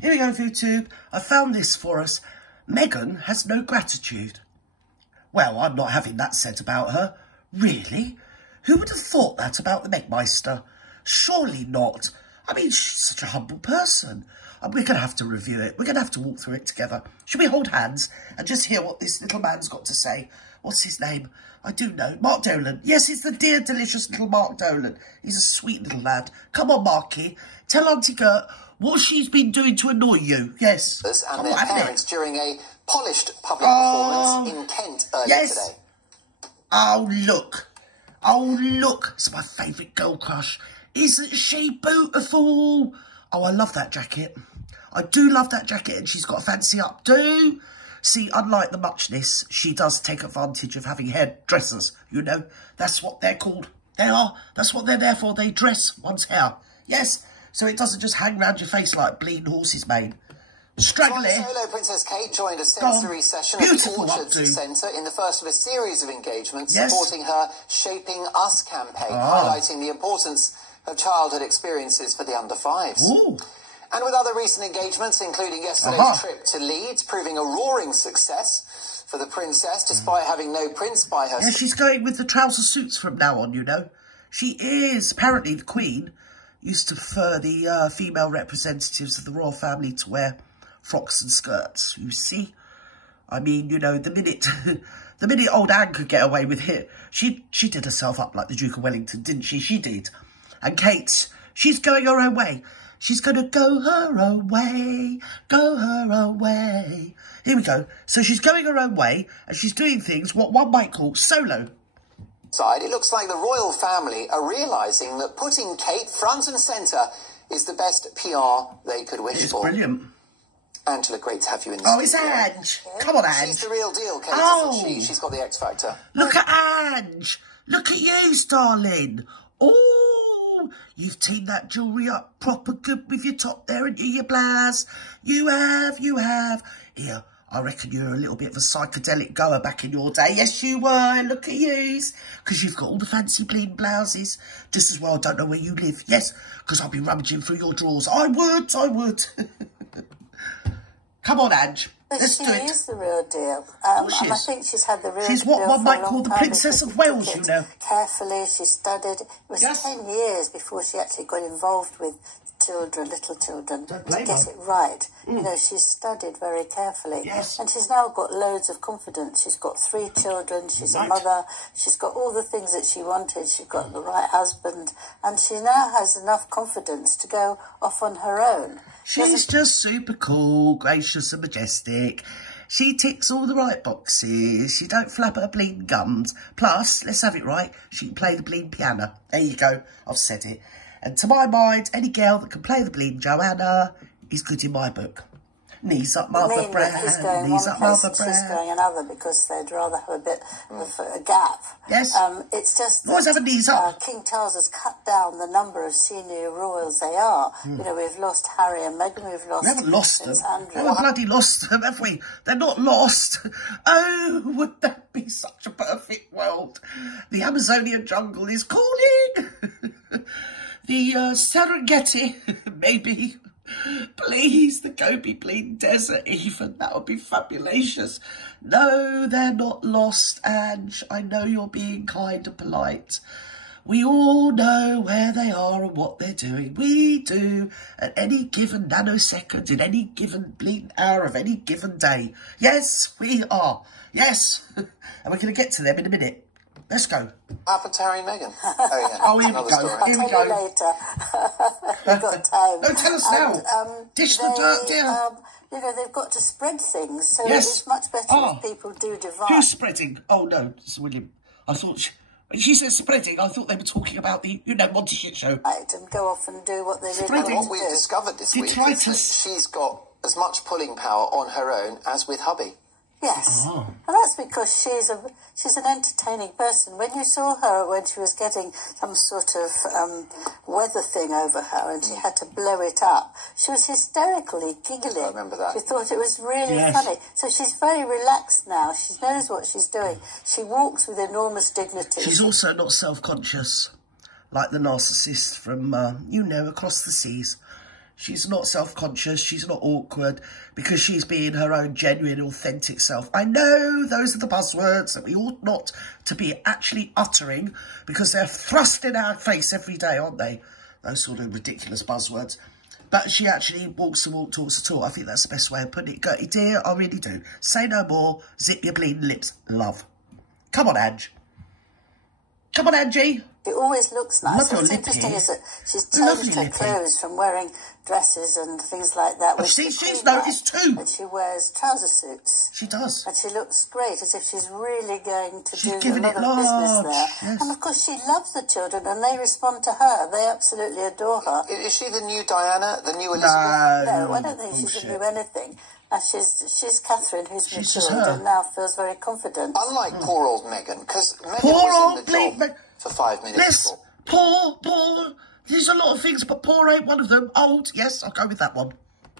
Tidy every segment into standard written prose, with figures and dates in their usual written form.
Here we go, YouTube. I found this for us. Meghan has no gratitude. Well, I'm not having that said about her. Really? Who would have thought that about the Megmeister? Surely not. I mean, she's such a humble person. And we're going to have to review it. We're going to have to walk through it together. Should we hold hands and just hear what this little man's got to say? What's his name? I do know. Mark Dolan. Yes, it's the dear, delicious little Mark Dolan. He's a sweet little lad. Come on, Marky. Tell Auntie Gert what she's been doing to annoy you. Yes. And their parents during a polished public performance in Kent earlier today. Oh, look. Oh, look. It's my favourite girl crush. Isn't she beautiful? Oh, I love that jacket. I do love that jacket, and she's got a fancy updo. See, unlike the Muchness, she does take advantage of having hairdressers, you know. That's what they're called. They are. That's what they're there for. They dress one's hair. Yes, so it doesn't just hang round your face like bleeding horse's mane. Straggly. Solo Princess Kate joined a sensory session at the Orchards Centre in the first of a series of engagements supporting her Shaping Us campaign, highlighting the importance of childhood experiences for the under-5s. Ooh. And with other recent engagements, including yesterday's trip to Leeds, proving a roaring success for the princess, despite having no prince by her side. Yeah, she's going with the trouser suits from now on, you know. She is. Apparently, the Queen used to prefer the female representatives of the royal family to wear frocks and skirts, you see. I mean, you know, the minute old Anne could get away with it, she did herself up like the Duke of Wellington, didn't she? She did. And Kate, she's going her own way. She's going to go her own way, go her own way. Here we go. So she's going her own way, and she's doing things what one might call solo. It looks like the royal family are realising that putting Kate front and centre is the best PR they could wish for. It's brilliant. Angela, great to have you in the studio. Oh, it's Ange. Come on, Ange. She's the real deal, Kate, isn't she? She's got the X Factor. Look at Ange. Look at you, darling. Oh, you've teamed that jewellery up proper good with your top there, and your blouse. You have. Here, I reckon you're a little bit of a psychedelic goer back in your day. Yes, you were. Look at you. Because you've got all the fancy bleeding blouses. Just as well, I don't know where you live. Yes, because I'll be rummaging through your drawers. I would. Come on, Ange. Let's do it. She is the real deal. And I think she's had the real deal. She's what one might call the Princess of Wales, you know. Carefully, she studied. It was 10 years before she actually got involved with children, little children, to get it right. You know, she's studied very carefully. Yes. And she's now got loads of confidence. She's got 3 children. She's a mother. She's got all the things that she wanted. She's got the right husband. And she now has enough confidence to go off on her own. She's just super cool, gracious and majestic. She ticks all the right boxes. She don't flap her bleeding gums. Plus, let's have it right, she can play the bleeding piano. There you go, I've said it. And to my mind, any girl that can play the bleeding Joanna is good in my book. Knees up, Mother Brown. Knees up, Mother Brown. She's going another because they'd rather have a bit of a gap. Yes. It's just always have a knees up. King Charles has cut down the number of senior royals they are. You know, we've lost Harry and Meghan. We haven't lost them. Andrew. We haven't bloody lost them, have we? They're not lost. Oh, would that be such a perfect world? The Amazonian jungle is calling. The Serengeti, maybe. Please, the Gobi Bleeding Desert even. That would be fabulous. No, they're not lost, Ange. I know you're being kind and polite. We all know where they are and what they're doing. We do at any given nanosecond, in any given bleeding hour of any given day. Yes, we are. Yes. And we're going to get to them in a minute. Let's go. Happened to Harry and Meghan. Oh, here we go. I'll tell you later. You've got time. No, tell us now. Dish the dirt, dear. You know, they've got to spread things, so it's much better if people do divide. Who's spreading? Oh, no, it's William. I thought... When she said spreading, I thought they were talking about the, you know, Monty shit show. Right, and go off and do what they really want to do. What we've discovered this week is that she's got as much pulling power on her own as with hubby. Yes, and that's because she's an entertaining person. When you saw her when she was getting some sort of weather thing over her and she had to blow it up, she was hysterically giggling. I remember that. She thought it was really funny. So she's very relaxed now. She knows what she's doing. She walks with enormous dignity. She's also not self-conscious, like the narcissist from, you know, across the seas. She's not self-conscious. She's not awkward because she's being her own genuine, authentic self. I know those are the buzzwords that we ought not to be actually uttering because they're thrust in our face every day, aren't they? Those sort of ridiculous buzzwords. But she actually walks the walk, talks the talk. I think that's the best way of putting it. Gertie dear, I really do. Say no more. Zip your bleeding lips. Love. Come on, Ange. Come on, Angie. She always looks nice. What's interesting is that she's changed her clothes from wearing dresses and things like that. Oh, she's noticed too. And she wears trouser suits. She does. And she looks great, as if she's really going to do a lot of business there. Yes. And of course, she loves the children, and they respond to her. They absolutely adore her. Is she the new Diana, the new Elizabeth? No, I don't think she's the new anything. And she's Catherine, who's matured and now feels very confident. Unlike poor old Meghan, because Meghan was in the job for 5 minutes. Yes, poor. There's a lot of things, but poor ain't one of them. Old, yes, I'll go with that one.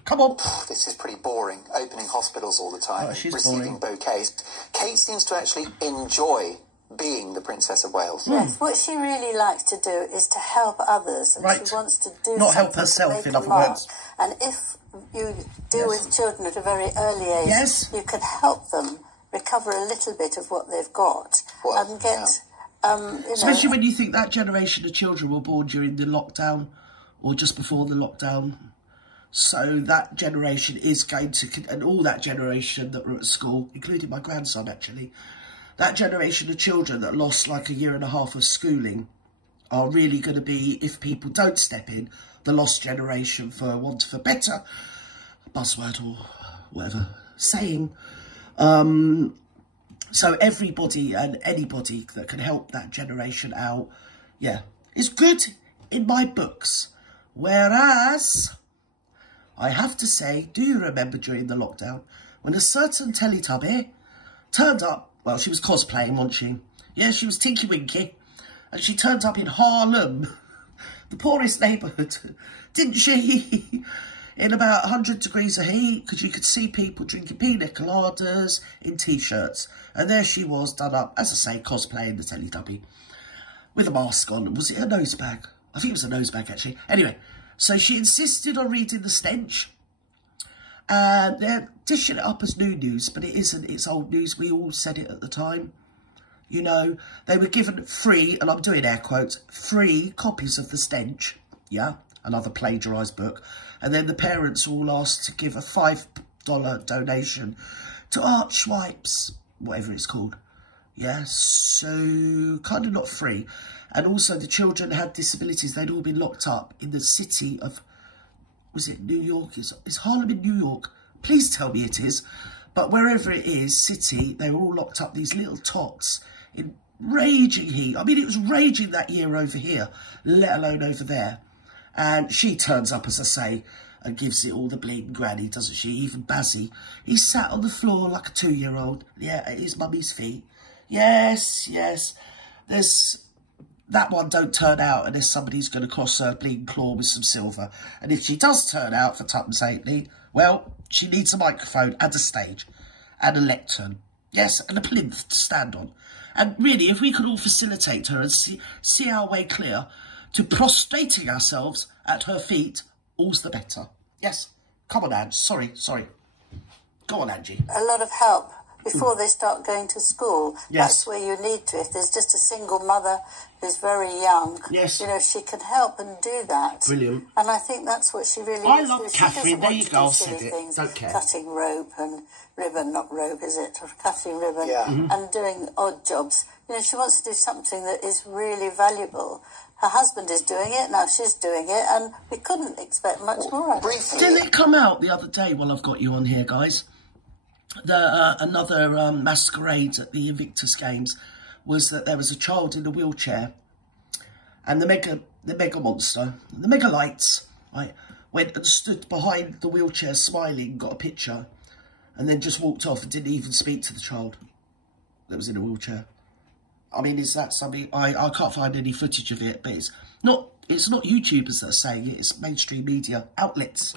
Come on. This is pretty boring, opening hospitals all the time, receiving bouquets. Kate seems to actually enjoy being the Princess of Wales. Yes, what she really likes to do is to help others, and she wants to do not help herself, in other words. And if you deal with children at a very early age, you can help them recover a little bit of what they've got and get... Especially when you think that generation of children were born during the lockdown or just before the lockdown. So that generation is going to... And all that generation that were at school, including my grandson, actually, that generation of children that lost like a year and a half of schooling are really going to be, if people don't step in, the lost generation, for want of a better buzzword or whatever saying. So everybody and anybody that can help that generation out, is good in my books. Whereas, I have to say, do you remember during the lockdown when a certain Teletubby turned up? Well, she was cosplaying, wasn't she? Yeah, she was Tinky Winky. And she turned up in Harlem, the poorest neighbourhood, didn't she? In about 100 degrees of heat, because you could see people drinking pina coladas in T-shirts. And there she was, done up, as I say, cosplaying the Teletubby, with a mask on. Was it a nose bag? I think it was a nose bag, actually. Anyway, so she insisted on reading The Stench. And they're dishing it up as new news, but it isn't. It's old news. We all said it at the time. You know, they were given free, and I'm doing air quotes, free copies of The Stench. Yeah, another plagiarised book. And then the parents were all asked to give a $5 donation to Art Schweipes, whatever it's called. Yeah, so kind of not free. And also the children had disabilities. They'd all been locked up in the city of, was it New York? Is Harlem in New York? Please tell me it is. But wherever it is, city, they were all locked up, these little tots, in raging heat. I mean, it was raging that year over here, let alone over there. And she turns up, as I say, and gives it all the bleeding granny, doesn't she? Even Bazzy. He sat on the floor like a 2-year-old. Yeah, at his mummy's feet. Yes. There's... That one don't turn out unless somebody's going to cross her bleeding claw with some silver. And if she does turn out for tuppence halfpenny, well, she needs a microphone and a stage and a lectern. Yes, and a plinth to stand on. And really, if we could all facilitate her and see our way clear to prostrating ourselves at her feet, all's the better. Yes. Come on, Ange. Sorry. Go on, Angie. A lot of help before they start going to school. Yes. That's where you need to. If there's just a single mother who's very young, you know, she can help and do that. Brilliant. And I think that's what she really I love Catherine. There you go. I've said it. Don't care. Cutting rope and ribbon, not rope, is it? Cutting ribbon and doing odd jobs. You know, she wants to do something that is really valuable. Her husband is doing it, now she's doing it, and we couldn't expect much more. Didn't it come out the other day while I've got you on here, guys? Another masquerade at the Invictus Games was that there was a child in a wheelchair, and the mega monster, the mega lights, right, went and stood behind the wheelchair smiling, got a picture, and then just walked off and didn't even speak to the child that was in a wheelchair. I mean, is that something... I can't find any footage of it, but it's not YouTubers that are saying it, it's mainstream media outlets.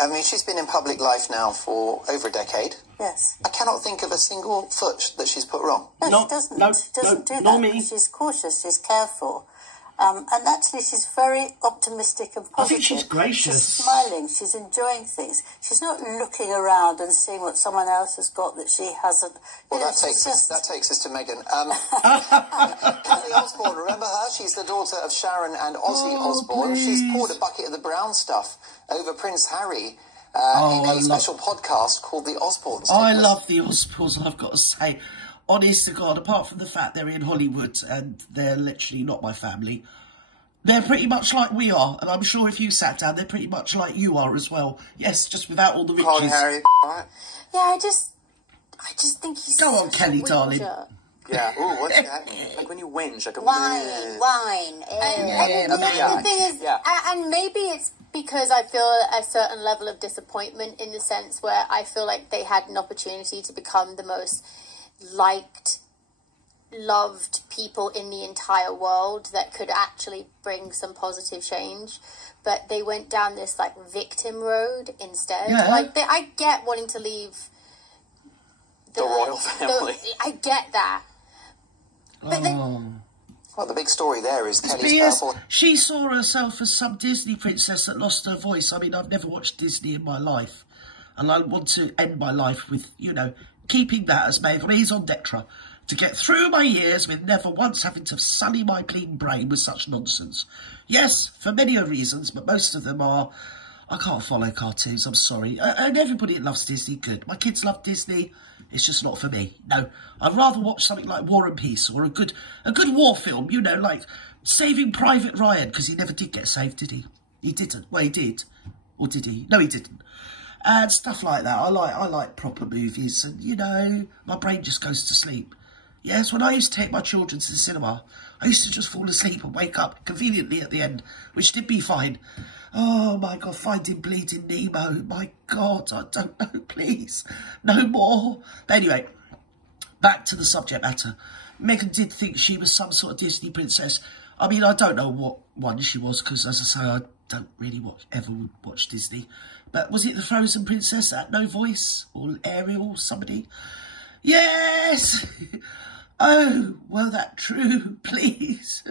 I mean, she's been in public life now for over a decade. Yes. I cannot think of a single foot that she's put wrong. No, she doesn't. She doesn't do that. Me. She's cautious, she's careful. And actually, she's very optimistic and positive. I think she's gracious. She's smiling. She's enjoying things. She's not looking around and seeing what someone else has got that she hasn't. Well, that takes us to Meghan. Kelly Osbourne, remember her? She's the daughter of Sharon and Ozzy Osbourne. Please. She's poured a bucket of the brown stuff over Prince Harry in a special podcast called The Osbournes. I love the Osbournes, I've got to say. Honest to God, apart from the fact they're in Hollywood and they're literally not my family, they're pretty much like we are. And I'm sure if you sat down, they're pretty much like you are as well. Yes, just without all the riches. Colin Harry, right? Yeah, I just think he's Go on, Kelly, darling. Yeah. Ooh, what's that? Like when you whinge, like a wine. And the thing is, and maybe it's because I feel a certain level of disappointment in the sense where I feel like they had an opportunity to become the most liked, loved people in the entire world that could actually bring some positive change, but they went down this like victim road instead. Like I get wanting to leave the royal family. I get that, but well, the big story there is Kelly's purple. She saw herself as some Disney princess that lost her voice. I mean, I've never watched Disney in my life, and I want to end my life with, you know, keeping that as my raison d'etre, to get through my years with never once having to sully my clean brain with such nonsense. Yes, for many reasons, but most of them are, I can't follow cartoons, I'm sorry. And everybody that loves Disney, good. My kids love Disney, it's just not for me. No, I'd rather watch something like War and Peace, or a good war film, you know, like Saving Private Ryan, because he never did get saved, did he? He didn't. Well, he did. Or did he? No, he didn't. And stuff like that. I like proper movies, and, you know, my brain just goes to sleep. Yes, when I used to take my children to the cinema, I used to just fall asleep and wake up conveniently at the end, which did be fine. Oh, my God, Finding Bleeding Nemo. My God, I don't know, please. No more. But anyway, back to the subject matter. Meghan did think she was some sort of Disney princess. I mean, I don't know what one she was, because, as I say, I don't really ever watch Disney. But was it the Frozen Princess that had no voice? Or Ariel, somebody? Yes! Oh, well, that true, please.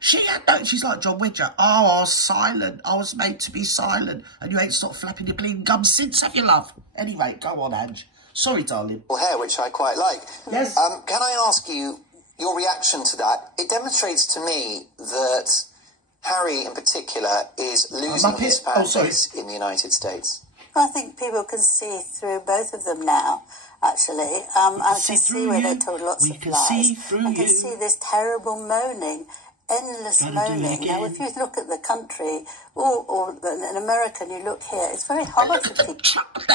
She had no, she's like John Widger. Oh, I was silent. I was made to be silent. And you ain't stopped flapping your bleeding gums since, have you, love? Anyway, go on, Ange. Sorry, darling. Hair, which I quite like. Yes. Can I ask you your reaction to that? It demonstrates to me that Harry, in particular, is losing his fan base in the United States. I think people can see through both of them now, actually. I can see where they told lots of lies. I can see this terrible moaning, endless moaning. Now, if you look at the country, or in America, and you look here, it's very hard for people.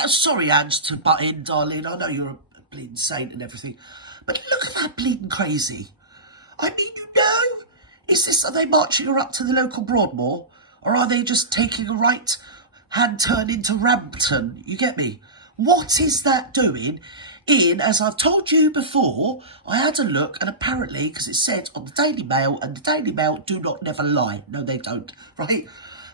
Sorry, Ange, to butt in, darling. I know you're a bleeding saint and everything. But look at that bleeding crazy. I mean, you know, are they marching her up to the local Broadmoor? Or are they just taking a right-hand turn into Rampton? You get me? What is that doing as I've told you before, I had a look, and apparently, because it said on the Daily Mail, and the Daily Mail do not never lie. No, they don't, right?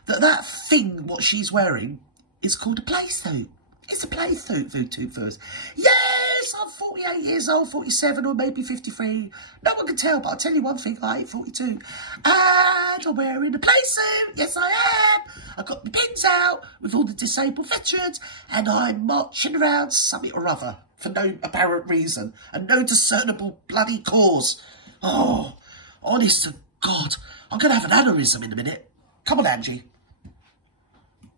That thing, what she's wearing, is called a playsuit. It's a playsuit for us. Yes, I'm 48 years old, 47, or maybe 53. No one can tell, but I'll tell you one thing, I ain't 42. And I'm wearing a playsuit. Yes, I am. I've got the pins out with all the disabled veterans, and I'm marching around something or other for no apparent reason and no discernible bloody cause. Oh, honest to God, I'm going to have an aneurysm in a minute. Come on, Angie.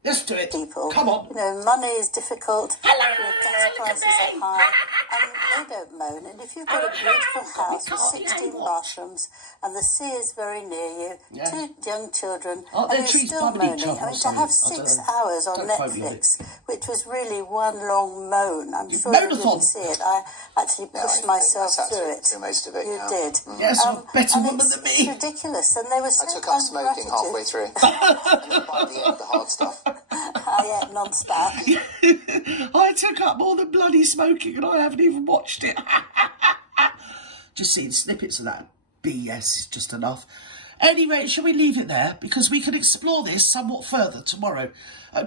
Let's do it. People. Come on. You know, money is difficult. Hello, gas prices are high. And they don't moan. And if you've got a beautiful house with 16 bathrooms and the sea is very near you, 2 young children, and you're still moaning. I mean, to have 6 hours on Netflix, which was really one long moan. I'm sure you didn't see it. I actually pushed myself through it. Through most of it. You did. Yes, a better woman than me. It's ridiculous. And they were so I took up smoking halfway through. And then by the end, the hard stuff. I ate non-stop. I took up more than bloody smoking and I haven't even watched it. Just seeing snippets of that BS is just enough. Anyway, shall we leave it there? Because we can explore this somewhat further tomorrow.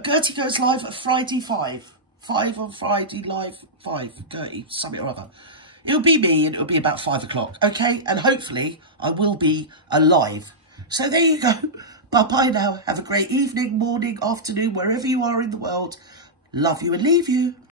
Gertie goes live at Friday 5. 5 on Friday, live 5. Gertie, something or other. It'll be me, and it'll be about 5 o'clock, okay? And hopefully I will be alive. So there you go. Bye-bye now. Have a great evening, morning, afternoon, wherever you are in the world. Love you and leave you.